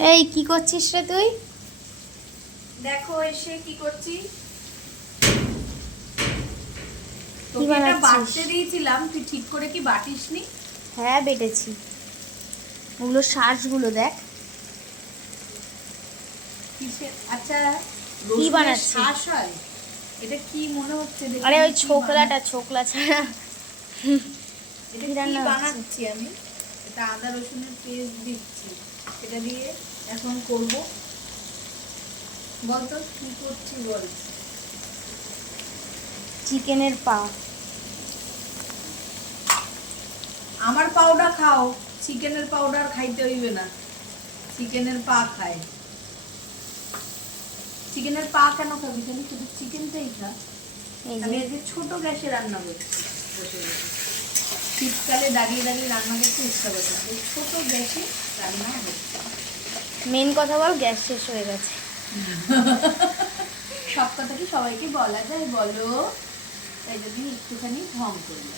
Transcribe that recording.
এই কি করছিস রে তুই? দেখো এসে কি করছি। কি তোকে এটা বানাচ্ছিস? বাটতে দিয়েছিলাম, তুই ঠিক করে কি বাটিসনি? হ্যাঁ বেটেছি। ওগুলো শ্বাসগুলো দেখ। কিসের? আচ্ছা, কি রসুনের বানাচ্ছিস? শ্বাস হয়? এটা কি মনে হচ্ছে দেখে? আরে ওই কি ছোকলাটা, ছোকলা ছাড়া এটা কি কি রান্না হচ্ছে? বানাচ্ছি আমি? এটা আদা রসুনের পেস্ট দিচ্ছি, এটা দিয়ে এখন করব। বল তো কি করছি বল। চিকেনের পা। আমার পাউডার খাও, চিকেনের পাউডার খাইতে হইবে না। চিকেনের পা খায়। চিকেনের পা কেন খাবি? খালি শুধু চিকেনটাই খা। এই আমি যে আজকে ছোট গ্যাসে রান্না করছি, বসে বসে। শীতকালে দাঁড়িয়ে দাঁড়িয়ে রান্না করতে ইচ্ছা করছে না, এই ছোট গ্যাসে রান্না হচ্ছে। মেন কথা বল, গ্যাস শেষ হয়ে গেছে। সব কথা কি সবাইকে বলা যায় বলো? তাই যদি একটুখানি ঢং করলো।